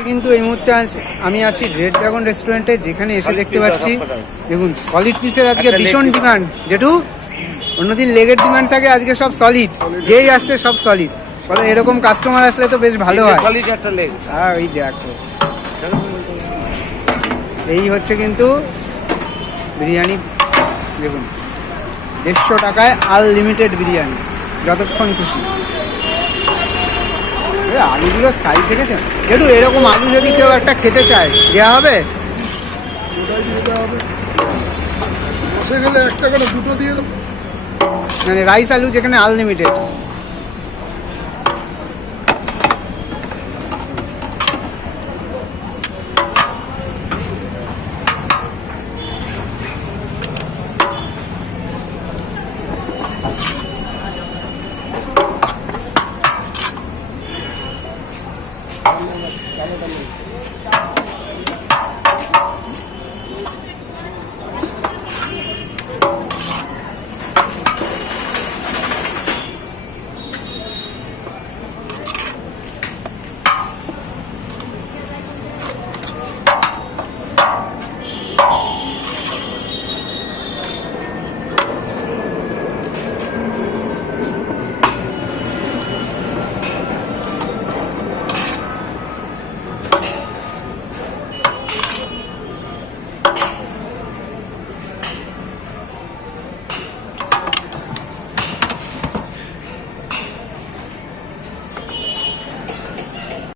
আজকে কিন্তু এই মুহূর্তে আমি আছি রেড ড্রাগন রেস্টুরেন্টে, যেখানে এসে দেখতে পাচ্ছি দেখুন সলিড পিসের আজকে ভীষণ ডিমান্ড। যেটু অন্যদিন লেগের ডিমান্ড থাকে, আজকে সব সলিড, যেই আসছে সব সলিড। ফলে এরকম কাস্টমার আসলে তো বেশ ভালো হয়। হ্যাঁ ওই দেখো, এই হচ্ছে কিন্তু বিরিয়ানি। দেখুন 150 টাকায় আনলিমিটেড বিরিয়ানি, যতক্ষণ খুশি। আলুগুলোর সাইজ দেখেছেন? যেটু এরকম আলু যদি কেউ একটা খেতে চায় দেওয়া হবে? বসে গেলে একটা করে দুটো দিয়ে দেবো, মানে রাইস আলু যেখানে আনলিমিটেড।